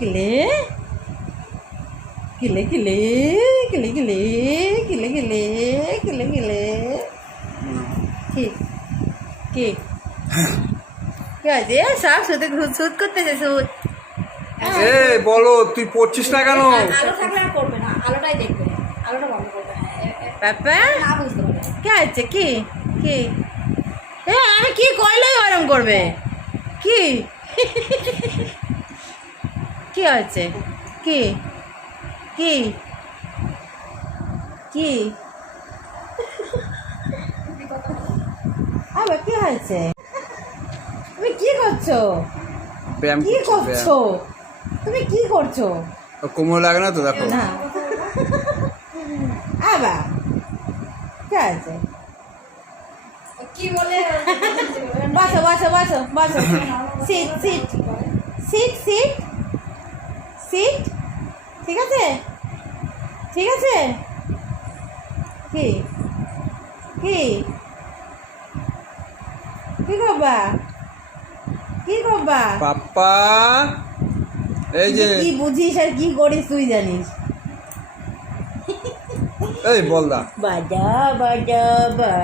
কিলে কিলে কিলে কিলে কিলে কিলে কিলে কিলে কিলে কি কি কি আছে সব শুধু সুদ করতেছে সুদ। এ বলো তুই পড়ছিস না কেন? আলো থাকলে আর করবে না, আলোটাই দেখবে, আলোটা বন্ধ করবে। পাপা না বুঝতে পারবে কি আছে কি কি এ আমি কি করলেই ওরম করবে কি কি হয়েছে কি কি কি আবার কি হয়েছে? তুমি কি করছো? ব্যায়াম কি করছে, করছো? তুমি কি করছো? ব্যায়াম। কোমর লাগে না তো দেখো। না আবার কি আছে? কি বলে বসো বসো বসো বসো sit sit sit sit sit ঠিক আছে ঠিক আছে কি কি কি করবা কি করবা? পাপ্পা এই যে কি বুঝিস আর কি করিস তুই জানিস। এই বল দা বাজা বাজা বা